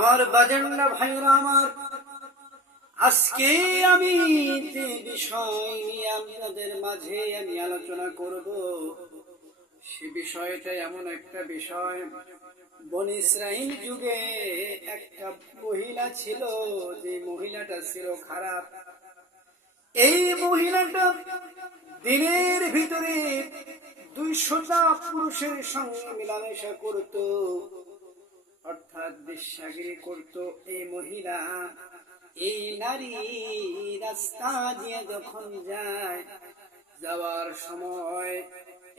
আমার বাজেন্ডা ভাইরা আমার, আজকে আমি যে বিষয় নিয়ে আপনাদের মাঝে আমি আলোচনা করব। সে বিষয়টা এমন একটা বিষয়, বন ইসরাইল যুগে একটা মহিলা ছিল, যে মহিলাটা ছিল খারাপ। এই মহিলাটা দিনের ভিতরে দুইশোটা পুরুষের সঙ্গে মেলামেশা করত। অর্থাৎ বিশ্বাগিরি করত এই মহিলা। এই নারী রাস্তা দিয়ে যখন যায়, যাওয়ার সময়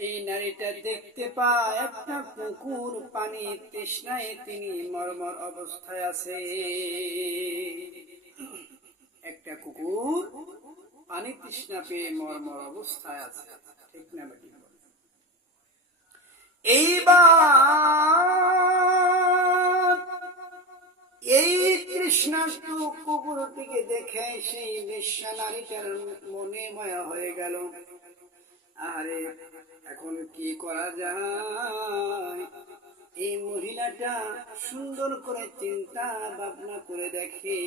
এই নারীটা দেখতে পায়, একটা পুকুর পানি তৃষ্ণায় তিনি মর্মর অবস্থায় আছে। একটা কুকুর পানি তৃষ্ণা পেয়ে মর্মর অবস্থায় আছে। ঠিক না এইবার তৃষ্ণার্ত কুকুরটিকে দেখে সেই বেশ্যা নারীটার মনে মায়া হয়ে গেল। আরে, এখন কি করা যায়? এই মহিলাটা সুন্দর করে চিন্তা ভাবনা করে দেখে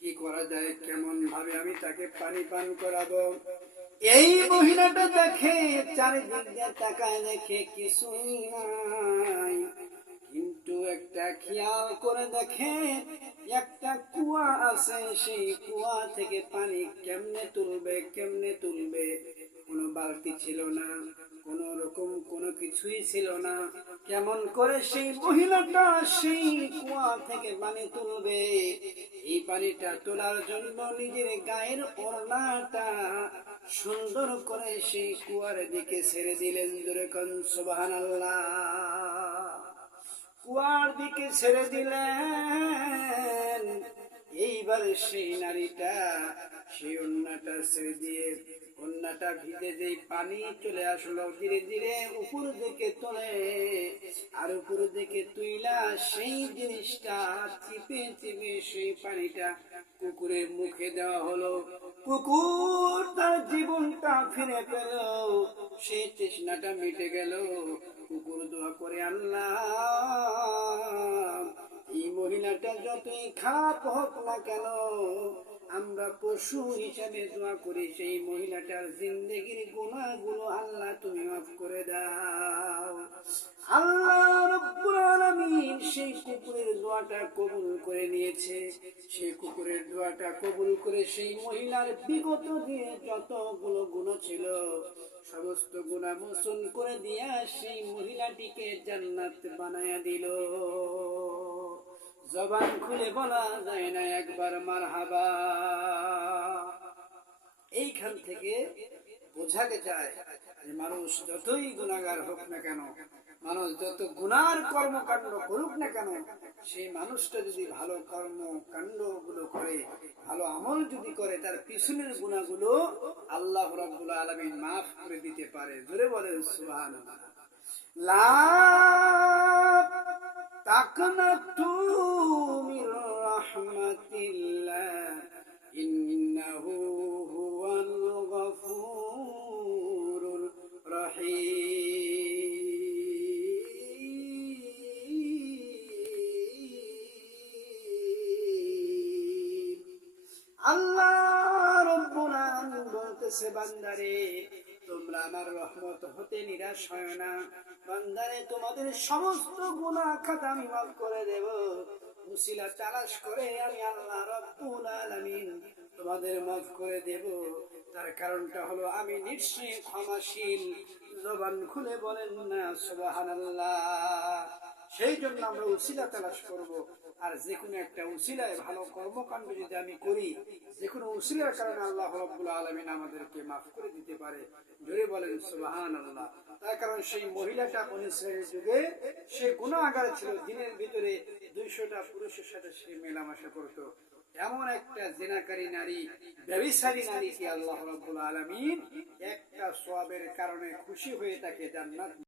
কি করা যায়, কেমন ভাবে আমি তাকে পানি পান করাবো? এই মহিলাটা দেখে চারিদিক দিয়ে তাকায়, দেখে কিছুই নাই। কিন্তু একটা খেয়াল করে দেখে একটা কুয়া আছে, সেই কুয়া থেকে পানি কেমনে তুলবে কেমনে তুলবে? কোনো বালতি ছিল না, কোন রকম কোনো কিছুই ছিল না। কেমন করে সেই মহিলাটা সেই কুয়া থেকে পানি তুলবে? এই পানিটা তোলার জন্য নিজের গায়ের ওড়নাটা সুন্দর করে সেই কুয়ার দিকে ছেড়ে দিলেন দূরে কন সুবাহান কুয়ার দিকে ছেড়ে দিলেন। এইবার সেই নারীটা, সেই অন্যটা ছেড়ে দিয়ে কন্যাটা ভিজে যে পানি চলে আসলো, ধীরে ধীরে উপর দিকে তোলে। আর উপর দিকে তুইলা সেই জিনিসটা, চিপে চিপে সেই পানিটা কুকুরের মুখে দেওয়া হলো। কুকুর জীবনটা ফিরে পেল। সেই তৃষ্ণাটা মিটে গেল। কুকুর দোয়া করে আল্লাহ এই মহিলাটা যতই খারাপ হোক না কেন, আমরা পশু হিসাবে দোয়া করি, সেই মহিলাটার জিন্দগির গুণাগুলো আল্লাহ তুমি মাফ করে দাও। আল্লাহ সেই কুকুরের দোয়াটা কবুল করে নিয়েছে সেই কুকুরের দোয়াটা কবুল করে সেই মহিলার বিগত দিয়ে যতগুলো গুণ ছিল, সমস্ত গুণা মোচন করে দিয়া সেই মহিলাটিকে জান্নাত বানায়া দিল। জবান খুলে বলা যায় না একবার মার হাবা এইখান থেকে বোঝাতে চায় মানুষ যতই গুণাগার হোক না কেন মানুষ যত গুনার কর্মকাণ্ড করুক না কেন, সেই মানুষটা যদি ভালো কর্মকাণ্ডগুলো করে, ভালো আমল যদি করে, তার পিছনের গুণাগুলো আল্লাহ রব্বুল আলমিন মাফ করে দিতে পারে। ধরে বলে সুবাহ লা তাকনা আল্লাহ বলতেছে, বান্দারে, তোমরা আমার হতে নিরাশ হয় না। বান্দারে, তোমাদের সমস্ত আমি মাফ করে দেব। করে আমি আল্লাহ তোমাদের করে দেব। তার কারণটা হলো, আমি নিশ্চয়ই ক্ষমাশীল। জবান খুলে বলেন না, সুবহানাল্লাহ। সেই জন্য আমরা উসিলা তালাশ করব। আর যে কোনো একটা উসিলায় ভালো কর্মকাণ্ড যদি আমি করি, যে কোনো উসিলার কারণে আল্লাহ রব্বুল আলমিন আমাদেরকে মাফ করে দিতে পারে। জোরে বলেন সুবাহান আল্লাহ তার কারণ সেই মহিলাটা অনুশ্রেণীর যুগে, সে গুণাগার ছিল। দিনের ভিতরে দুইশোটা পুরুষের সাথে সে মেলামেশা করত। এমন একটা জেনাকারী নারী, ব্যবিচারী নারীকে আল্লাহ রব্বুল আলমিন একটা সোয়াবের কারণে খুশি হয়ে তাকে জান্নাত